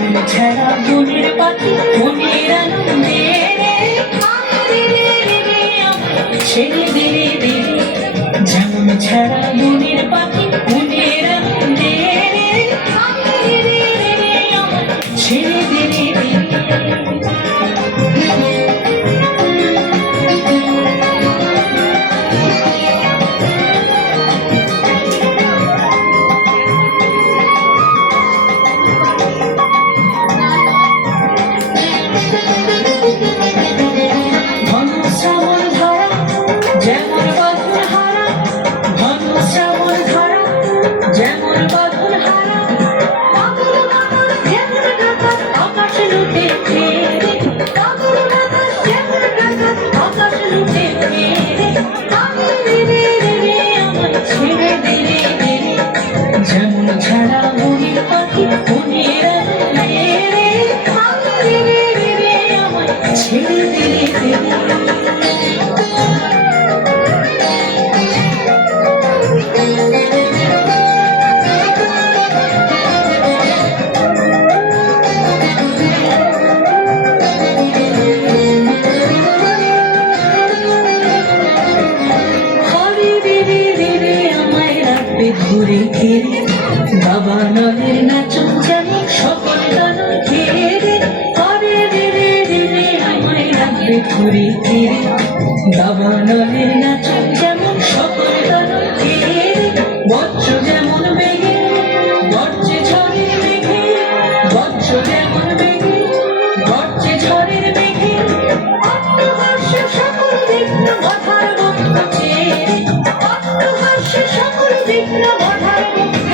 যেমন ছাড়া মনের পাখি মনের আনন্দে ছেড়ে দিলে দিলে যেমন ছাড়া মনের পাখি মনের আনন্দে ছেড়ে দিলে যেমন বাঁধন হারা ঘন শ্রাবণ ধারা যেমন বাঁধন হারা পাগল বাতাস যেমন ডাকাত আকাশ লুটে ফেরে পাগল বাতাস যেমন ডাকাত আকাশ লুটে ফেরে আমি রে রে রে আমার ছেড়ে দিলে দিলে যেমন ছাড়া মনের পাখি মনের আনন্দে রে আমি রে রে রে আমার ছেড়ে দিলে দিলে ঘুরে ঘিরে বাবা নলের নাচন যেমন সকল গান ঘিরে করে রে রে রে রে আমায় রাখবে ঘুরে ঘিরে বাবা নলের নাচন যেমন সকল গান ঘিরে বজ্র যেমন বেগে গর্জে ঝড়ের মেঘে বজ্র যেমন বেগে গর্জে ঝড়ের মেঘে অট্টহাস্য সকল বিঘ্ন বাধার মুক্ত চেয়ে অট্টহাস্য সকল বিঘ্ন বাধার মুক্ত